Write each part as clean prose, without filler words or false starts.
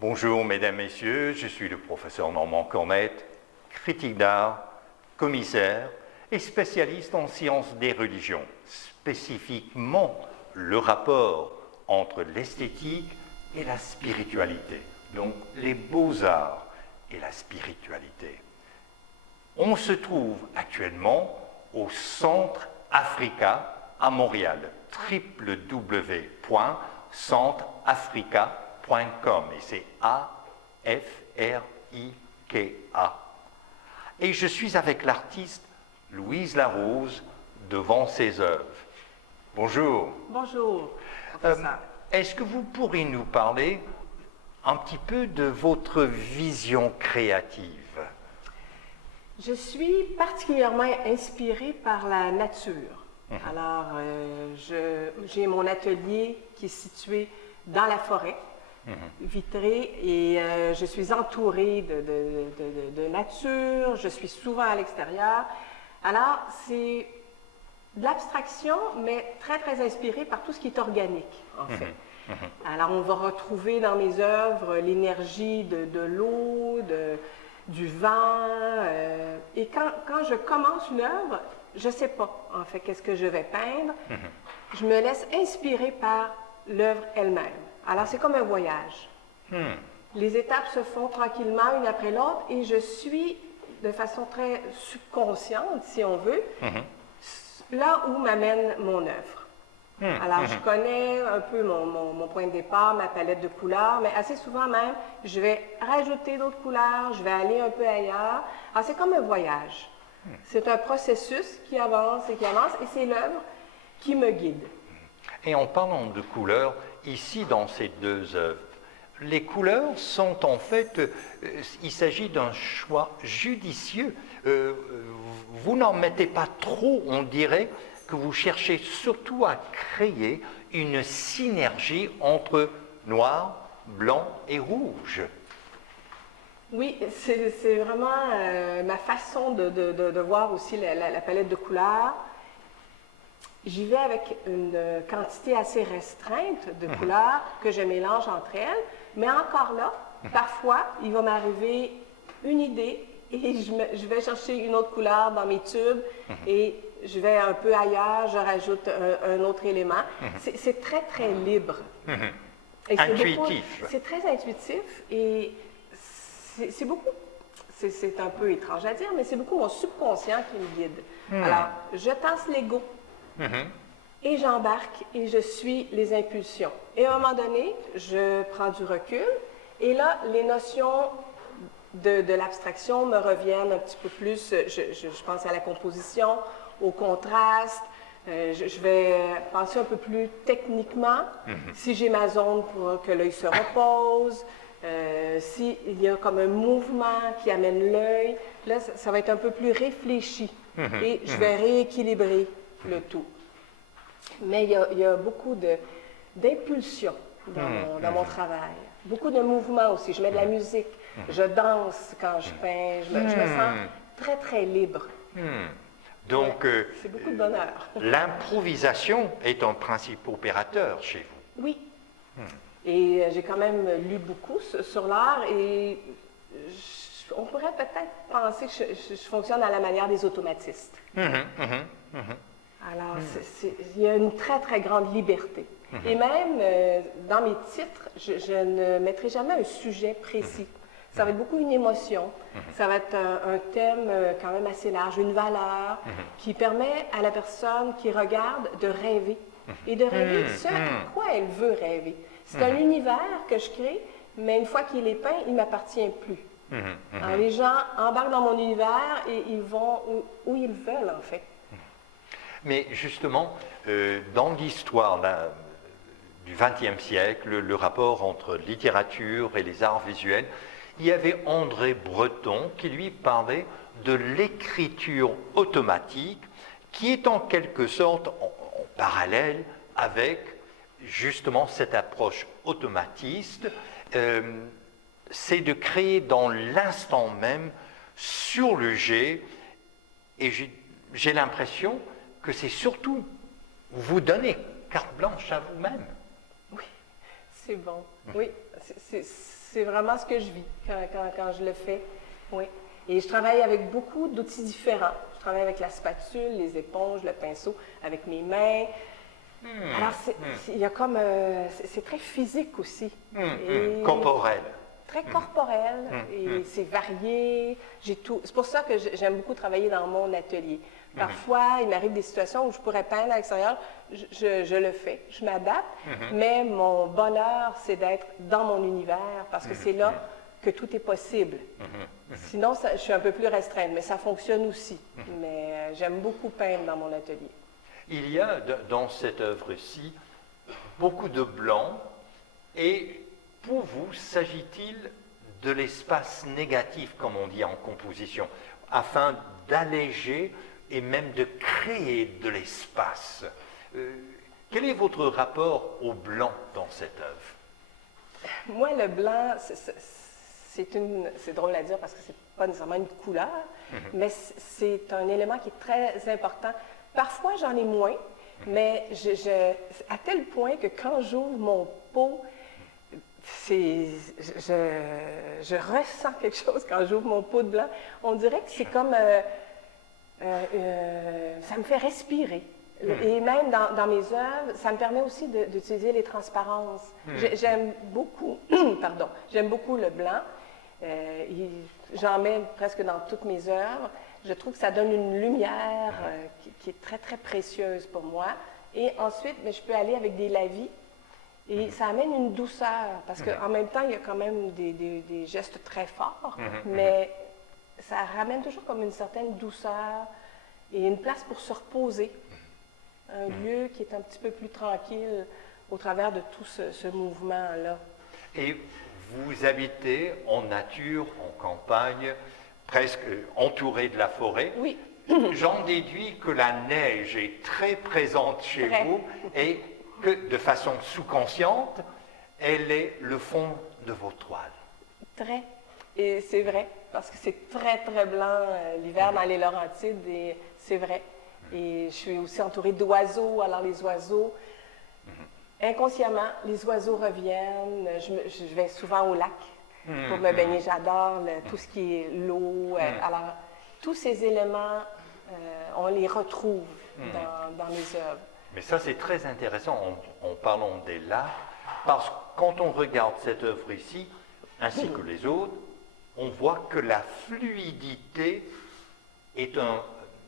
Bonjour mesdames, messieurs, je suis le professeur Normand Cornette, critique d'art, commissaire et spécialiste en sciences des religions, spécifiquement le rapport entre l'esthétique et la spiritualité, donc les beaux-arts et la spiritualité. On se trouve actuellement au Centre Africa à Montréal, www.centreafrica.com et c'est A-F-R-I-K-A. Et je suis avec l'artiste Louise Larose devant ses œuvres. Bonjour. Bonjour. Est-ce que vous pourriez nous parler un petit peu de votre vision créative? Je suis particulièrement inspirée par la nature. Alors, j'ai mon atelier qui est situé dans la forêt, vitré, et je suis entourée de nature, je suis souvent à l'extérieur. Alors, c'est de l'abstraction, mais très, très inspirée par tout ce qui est organique, en fait. Alors, on va retrouver dans mes œuvres l'énergie de l'eau, du vent. Et quand je commence une œuvre, je ne sais pas, en fait, qu'est-ce que je vais peindre. Je me laisse inspirer par l'œuvre elle-même. Alors, c'est comme un voyage. Les étapes se font tranquillement, une après l'autre, et je suis, de façon très subconsciente, si on veut, là où m'amène mon œuvre. Alors, je connais un peu mon point de départ, ma palette de couleurs, mais assez souvent même, je vais rajouter d'autres couleurs, je vais aller un peu ailleurs. Alors, c'est comme un voyage. C'est un processus qui avance, et c'est l'œuvre qui me guide. Et en parlant de couleurs, ici dans ces deux œuvres, les couleurs sont en fait, il s'agit d'un choix judicieux. Vous n'en mettez pas trop, on dirait que vous cherchez surtout à créer une synergie entre noir, blanc et rouge. Oui, c'est vraiment ma façon de voir aussi la palette de couleurs. J'y vais avec une quantité assez restreinte de couleurs que je mélange entre elles, mais encore là, parfois, il va m'arriver une idée et je vais chercher une autre couleur dans mes tubes et je vais un peu ailleurs, je rajoute un autre élément. C'est très, très libre. Intuitif. C'est très intuitif et c'est beaucoup, c'est un peu étrange à dire, mais c'est beaucoup mon subconscient qui me guide. Alors, je tasse l'ego et j'embarque et je suis les impulsions. Et à un moment donné, je prends du recul et là, les notions de l'abstraction me reviennent un petit peu plus. Je pense à la composition, au contraste. Je vais penser un peu plus techniquement. Si j'ai ma zone pour que l'œil se repose, s'il y a comme un mouvement qui amène l'œil, là, ça va être un peu plus réfléchi. Et je vais rééquilibrer le tout. Mais il y a beaucoup d'impulsion dans mon travail. Beaucoup de mouvements aussi. Je mets de la musique. Je danse quand je peins. Je me sens très, très libre. Donc, c'est beaucoup de bonheur. L'improvisation est un principe opérateur chez vous. Oui. Et j'ai quand même lu beaucoup sur l'art et on pourrait peut-être penser que je fonctionne à la manière des automatistes. Alors, il y a une très, très grande liberté. Et même dans mes titres, je ne mettrai jamais un sujet précis. Ça va être beaucoup une émotion. Ça va être un thème quand même assez large, une valeur qui permet à la personne qui regarde de rêver. Et de rêver ce à quoi elle veut rêver. C'est un univers que je crée, mais une fois qu'il est peint, il ne m'appartient plus. Alors, les gens embarquent dans mon univers et ils vont où ils veulent, en fait. Mais justement, dans l'histoire du XXe siècle, le rapport entre littérature et les arts visuels, il y avait André Breton qui lui parlait de l'écriture automatique qui est en quelque sorte en parallèle avec justement cette approche automatiste. C'est de créer dans l'instant même, sur le jet, et j'ai l'impression que c'est surtout vous donner carte blanche à vous-même. Oui, C'est bon. Oui, c'est vraiment ce que je vis quand je le fais. Oui. Et je travaille avec beaucoup d'outils différents. Je travaille avec la spatule, les éponges, le pinceau, avec mes mains. Alors, il y a comme... c'est très physique aussi. Et Corporel. très corporel. Et c'est varié. J'ai tout. C'est pour ça que j'aime beaucoup travailler dans mon atelier. Parfois, il m'arrive des situations où je pourrais peindre à l'extérieur. Je le fais. Je m'adapte. Mais mon bonheur, c'est d'être dans mon univers parce que c'est là que tout est possible. Sinon, je suis un peu plus restreinte, mais ça fonctionne aussi. Mais j'aime beaucoup peindre dans mon atelier. Il y a dans cette œuvre-ci beaucoup de blanc et pour vous, s'agit-il de l'espace négatif, comme on dit en composition, afin d'alléger et même de créer de l'espace? Quel est votre rapport au blanc dans cette œuvre? Moi, le blanc, c'est drôle à dire parce que c'est pas nécessairement une couleur, mais c'est un élément qui est très important. Parfois, j'en ai moins, mais à tel point que quand j'ouvre mon pot, je ressens quelque chose quand j'ouvre mon pot de blanc. On dirait que c'est comme... ça me fait respirer. Et même dans mes œuvres, ça me permet aussi d'utiliser les transparences. J'aime beaucoup, pardon, j'aime beaucoup le blanc. J'en mets presque dans toutes mes œuvres. Je trouve que ça donne une lumière qui est très, très précieuse pour moi. Et ensuite, mais je peux aller avec des lavis. Et ça amène une douceur, parce qu'en même temps, il y a quand même des gestes très forts, mais ça ramène toujours comme une certaine douceur et une place pour se reposer. Un lieu qui est un petit peu plus tranquille au travers de tout ce mouvement-là. Et vous habitez en nature, en campagne, presque entouré de la forêt. Oui. J'en déduis que la neige est très présente chez vous et que de façon sous-consciente, elle est le fond de vos toiles. Très. Et c'est vrai, parce que c'est très, très blanc l'hiver dans les Laurentides, et c'est vrai. Et je suis aussi entourée d'oiseaux, alors les oiseaux, inconsciemment, les oiseaux reviennent. Je vais souvent au lac pour me baigner. J'adore tout ce qui est l'eau. Alors, tous ces éléments, on les retrouve dans mes œuvres. Mais ça, c'est très intéressant en parlant des lacs, parce que quand on regarde cette œuvre ici, ainsi que les autres, on voit que la fluidité est un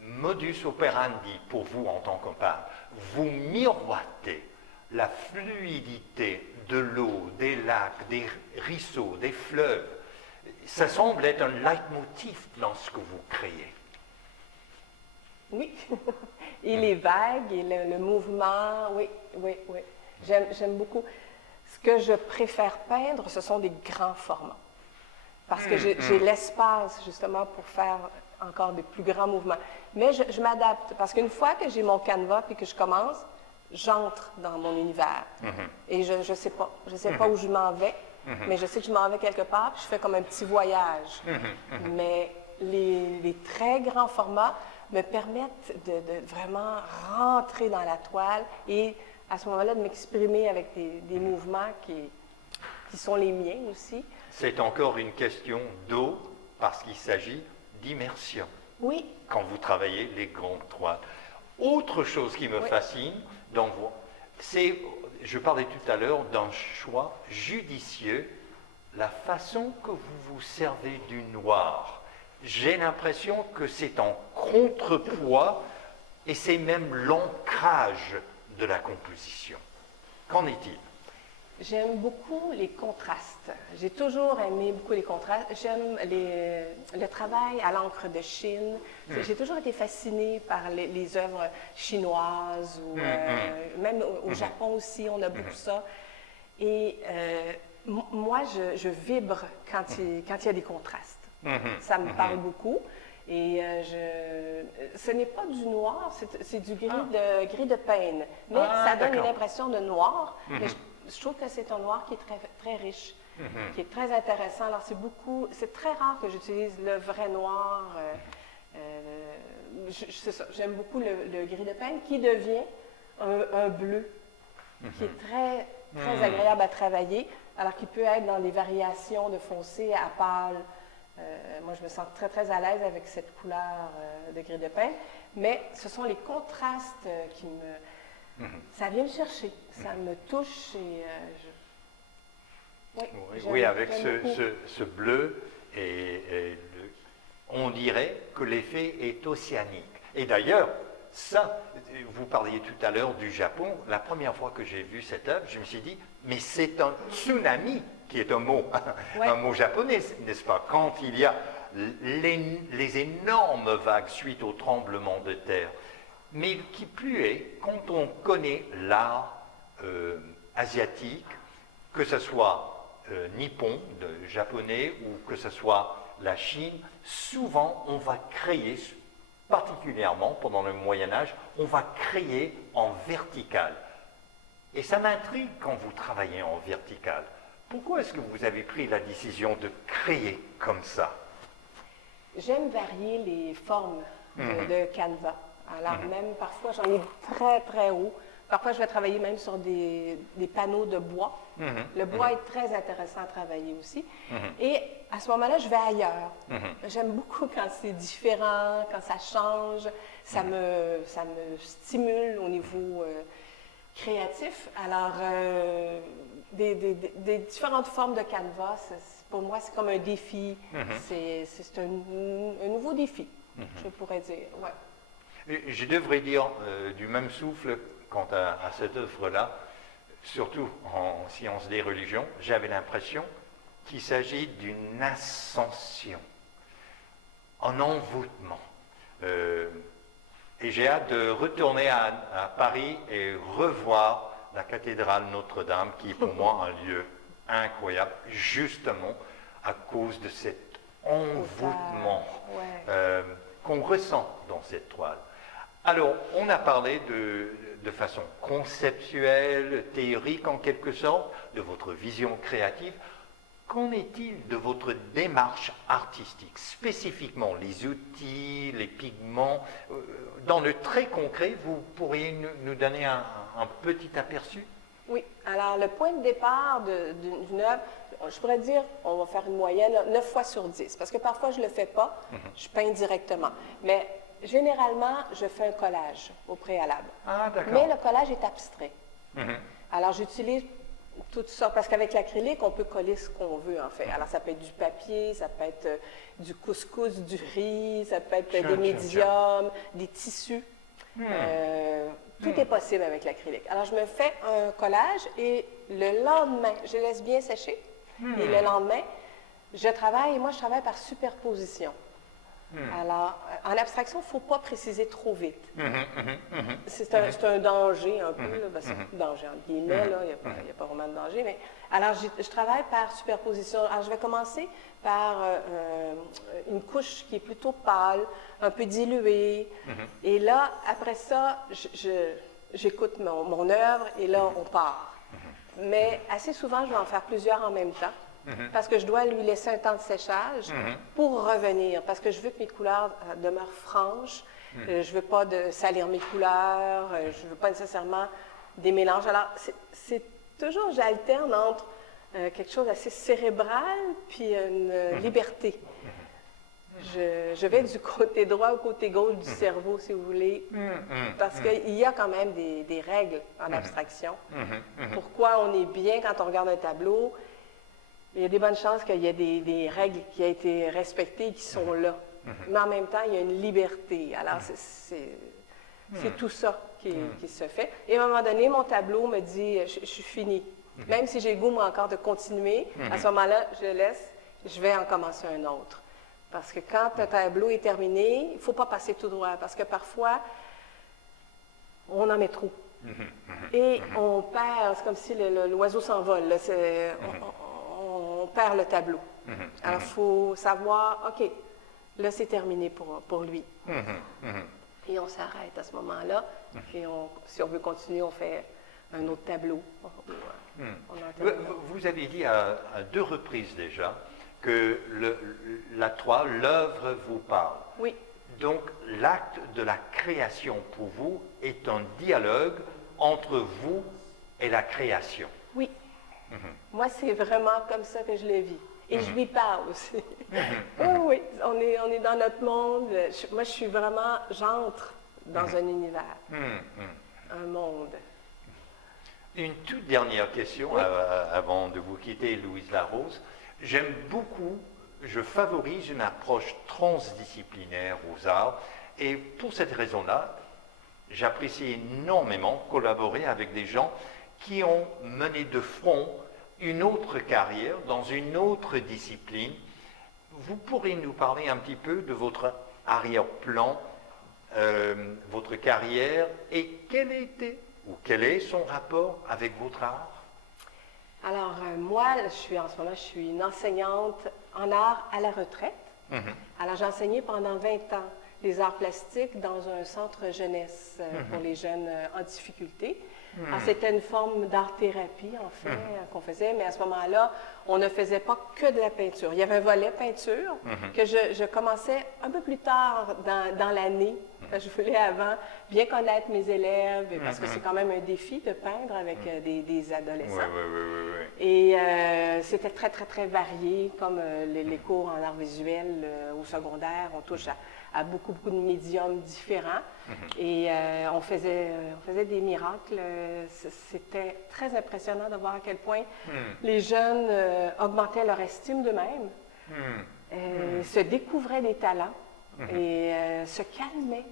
modus operandi pour vous en tant que peintre. Vous miroitez la fluidité de l'eau, des lacs, des ruisseaux, des fleuves. Ça semble être un leitmotiv dans ce que vous créez. Oui, et les vagues et le mouvement, oui. J'aime beaucoup. Ce que je préfère peindre, ce sont des grands formats. Parce que j'ai l'espace, justement, pour faire encore des plus grands mouvements. Mais je m'adapte, parce qu'une fois que j'ai mon canevas et que je commence, j'entre dans mon univers. Et je ne sais pas. Je ne sais pas où je m'en vais, mais je sais que je m'en vais quelque part, puis je fais comme un petit voyage. Mais les très grands formats me permettent de vraiment rentrer dans la toile et à ce moment-là de m'exprimer avec des mouvements qui sont les miens aussi. C'est encore une question d'eau parce qu'il s'agit d'immersion. Oui. Quand vous travaillez les grandes toiles. Autre chose qui me fascine, donc, c'est, je parlais tout à l'heure d'un choix judicieux, la façon que vous vous servez du noir. J'ai l'impression que c'est en contrepoids et c'est même l'ancrage de la composition. Qu'en est-il? J'aime beaucoup les contrastes. J'ai toujours aimé beaucoup les contrastes. J'aime le travail à l'encre de Chine. J'ai toujours été fascinée par les œuvres chinoises ou même au Japon aussi, on a beaucoup ça. Et moi, je vibre quand il y a des contrastes. Ça me parle beaucoup. Et ce n'est pas du noir, c'est du gris de peigne. Mais ça donne une impression de noir. Mais je trouve que c'est un noir qui est très, très riche, qui est très intéressant. Alors, c'est très rare que j'utilise le vrai noir. C'est ça, j'aime beaucoup le gris de peigne qui devient un bleu, qui est très très agréable à travailler, alors qu'il peut être dans des variations de foncé à pâle. Moi, je me sens très, très à l'aise avec cette couleur de gris de pin, mais ce sont les contrastes qui me... Ça vient me chercher, ça me touche et oui, avec ce bleu, on dirait que l'effet est océanique. Et d'ailleurs, ça, vous parliez tout à l'heure du Japon, la première fois que j'ai vu cette œuvre, je me suis dit, mais c'est un tsunami, qui est un mot, un mot japonais, n'est-ce pas? Quand il y a les énormes vagues suite au tremblement de terre. Mais qui plus est, quand on connaît l'art asiatique, que ce soit nippon, japonais, ou que ce soit la Chine, souvent on va créer, particulièrement pendant le Moyen-Âge, on va créer en vertical. Et ça m'intrigue quand vous travaillez en vertical. Pourquoi est-ce que vous avez pris la décision de créer comme ça? J'aime varier les formes de canevas. Alors même parfois, j'en ai très, très haut. Parfois, je vais travailler même sur des panneaux de bois. Le bois est très intéressant à travailler aussi. Et à ce moment-là, je vais ailleurs. J'aime beaucoup quand c'est différent, quand ça change. Ça me stimule au niveau créatif. Alors, des différentes formes de canevas, pour moi, c'est comme un défi. C'est un nouveau défi, je pourrais dire. Ouais. Je devrais dire du même souffle quant à cette œuvre-là, surtout en sciences des religions, j'avais l'impression qu'il s'agit d'une ascension, un envoûtement. Et j'ai hâte de retourner à Paris et revoir la cathédrale Notre-Dame, qui est pour moi un lieu incroyable, justement à cause de cet envoûtement qu'on ressent dans cette toile. Alors, on a parlé de façon conceptuelle, théorique en quelque sorte, de votre vision créative. Qu'en est-il de votre démarche artistique, spécifiquement les outils, les pigments? Dans le très concret, vous pourriez nous donner un petit aperçu? Oui. Alors, le point de départ d'une œuvre, je pourrais dire, on va faire une moyenne, 9 fois sur 10, parce que parfois, je ne le fais pas, je peins directement. Mais généralement, je fais un collage au préalable. Ah, d'accord. Mais le collage est abstrait. Alors, j'utilise tout ça, parce qu'avec l'acrylique, on peut coller ce qu'on veut, en fait. Alors, ça peut être du papier, ça peut être du couscous, du riz, ça peut être des médiums, des tissus. Tout est possible avec l'acrylique. Alors, je me fais un collage et le lendemain, je laisse bien sécher. Et le lendemain, je travaille par superposition. Alors, en abstraction, il ne faut pas préciser trop vite. C'est un danger un peu, là, parce que danger entre guillemets, là, il n'y a pas vraiment de danger. Mais, alors, je travaille par superposition. Alors, je vais commencer par une couche qui est plutôt pâle, un peu diluée. Et là, après ça, j'écoute mon œuvre et là, on part. Mais assez souvent, je vais en faire plusieurs en même temps. Parce que je dois lui laisser un temps de séchage pour revenir, parce que je veux que mes couleurs demeurent franches, je ne veux pas salir mes couleurs, je ne veux pas nécessairement des mélanges. Alors, c'est toujours, j'alterne entre quelque chose d'assez cérébral puis une liberté. Je vais du côté droit au côté gauche du cerveau, si vous voulez, parce qu'il y a quand même des règles en abstraction. Pourquoi on est bien quand on regarde un tableau? Il y a des bonnes chances qu'il y ait des règles qui ont été respectées et qui sont là. Mais en même temps, il y a une liberté. Alors, c'est tout ça qui se fait. Et à un moment donné, mon tableau me dit, je suis fini. Même si j'ai le goût, moi, encore de continuer, à ce moment-là, je le laisse, je vais en commencer un autre. Parce que quand un tableau est terminé, il ne faut pas passer tout droit. Parce que parfois, on en met trop. Et on perd, c'est comme si l'oiseau s'envole. Là, on perd le tableau. Alors, il faut savoir, OK, là, c'est terminé pour lui. Et on s'arrête à ce moment-là. Et si on veut continuer, on fait un autre tableau. Vous avez dit à 2 reprises déjà que la toile, l'œuvre vous parle. Oui. Donc, l'acte de la création pour vous est un dialogue entre vous et la création. Oui. Moi, c'est vraiment comme ça que je le vis. Et je lui parle aussi. Oui, on est dans notre monde. Moi, j'entre dans un univers, un monde. Une toute dernière question avant de vous quitter, Louise Larose. J'aime beaucoup, je favorise une approche transdisciplinaire aux arts et pour cette raison-là, j'apprécie énormément collaborer avec des gens qui ont mené de front une autre carrière dans une autre discipline. Vous pourrez nous parler un petit peu de votre arrière-plan, votre carrière et quel est son rapport avec votre art? Alors, moi, en ce moment, je suis une enseignante en art à la retraite. Alors, j'ai enseigné pendant 20 ans les arts plastiques dans un centre jeunesse pour les jeunes en difficulté. Alors, c'était une forme d'art-thérapie, en fait, qu'on faisait, mais à ce moment-là, on ne faisait pas que de la peinture. Il y avait un volet peinture que je commençais un peu plus tard dans l'année. Je voulais avant bien connaître mes élèves, parce que c'est quand même un défi de peindre avec des adolescents. Oui. Et c'était très, très, très varié, comme les cours en art visuel au secondaire. On touche à beaucoup, beaucoup de médiums différents. Et on faisait des miracles. C'était très impressionnant de voir à quel point les jeunes augmentaient leur estime d'eux-mêmes, se découvraient des talents et se calmaient.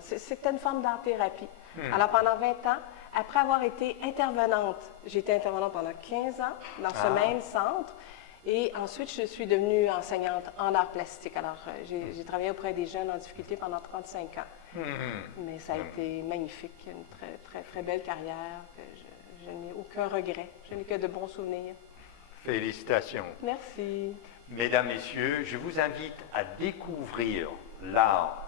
C'était une forme d'art-thérapie. Alors pendant 20 ans, après avoir été intervenante, j'ai été intervenante pendant 15 ans dans ce même centre. Et ensuite, je suis devenue enseignante en art plastique. Alors, j'ai travaillé auprès des jeunes en difficulté pendant 35 ans. Mais ça a été magnifique, une très, très, très belle carrière. Je n'ai aucun regret. Je n'ai que de bons souvenirs. Félicitations. Merci. Mesdames, Messieurs, je vous invite à découvrir l'art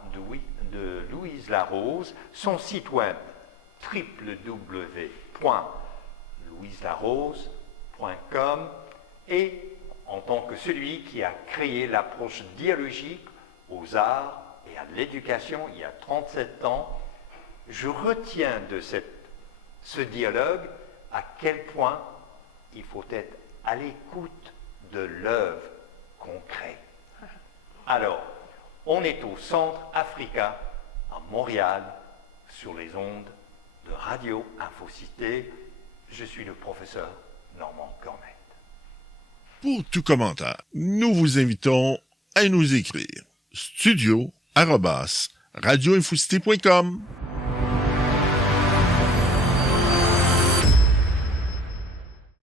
de Louise Larose, son site web www.louiselarose.com et en tant que celui qui a créé l'approche dialogique aux arts et à l'éducation il y a 37 ans, je retiens de ce dialogue à quel point il faut être à l'écoute de l'œuvre qu'on crée. Alors, on est au Centre Africa à Montréal, sur les ondes de Radio Infocité. Je suis le professeur Normand Cornette. Pour tout commentaire, nous vous invitons à nous écrire studio@radioinfocité.com.